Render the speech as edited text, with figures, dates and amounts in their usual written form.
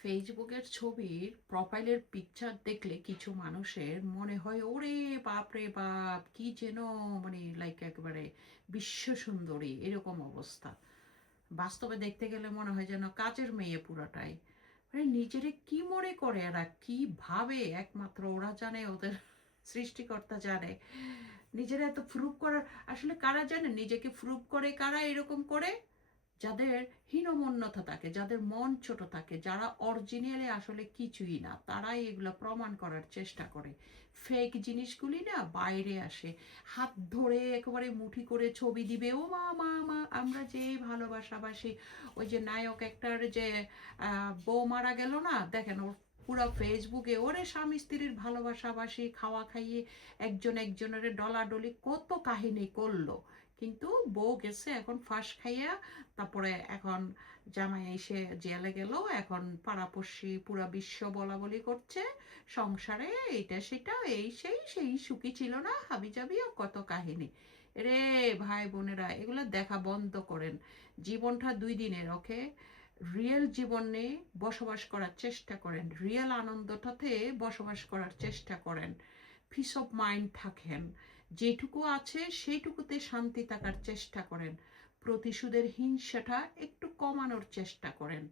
ফেসবুকের ছবির প্রোফাইলের পিকচার দেখলে কিছু মানুষের মনে হয় ওরে বাপ রে বাপ কি যেন মানে লাইক একেবারে বিশ্ব সুন্দরী এরকম অবস্থা। বাস্তবে দেখতে গেলে মনে হয় যেন কাজের মেয়ে পুরাটাই। মানে নিজেরে কি মনে করে এরা, কি ভাবে একমাত্র ওরা জানে, ওদের সৃষ্টিকর্তা জানে। নিজেরা এত প্রুভ করার, আসলে কারা জানে নিজেকে প্রুভ করে, কারা এরকম করে? যাদের হীনমন্যতা থাকে, যাদের মন ছোট থাকে, যারা অরিজিনালি আসলে কিছুই না, তারাই এগুলো প্রমাণ করার চেষ্টা করে। ফেক জিনিসগুলি না বাইরে আসে, হাত ধরে একেবারে মুঠি করে ছবি দিবে, ও মা মা মা আমরা যে ভালোবাসাবাসি। ওই যে নায়ক একটার যে বউ মারা গেল না, দেখেন ওর পুরো ফেসবুকে ওরে স্বামী স্ত্রীর ভালোবাসাবাসি, খাওয়া খাইয়ে একজন একজনের ডলাডলি কত কাহিনী করলো। কিন্তু বউ গেছে এখন ফাঁস খাইয়া, তারপরে এখন জামাই এসে জেলে গেল, এখন পাড়াপড়শি পুরা বিশ্ব বলা বলি করছে সংসারে এইটা সেটা এই সেই সেই সুখী ছিল না হাবিজাবি ও কত কাহিনী। রে ভাই বোনেরা, এগুলো দেখা বন্ধ করেন। জীবনটা 2 দিনের, ওকে? রিয়েল জীবনে বসবাস করার চেষ্টা করেন, রিয়েল আনন্দটাতে বসবাস করার চেষ্টা করেন, পিস অফ মাইন্ড থাকেন, যেটুকু আছে সেইটুকুতে শান্তি থাকার চেষ্টা করেন, প্রতিশোধের হিংসাটা একটু কমানোর চেষ্টা করেন।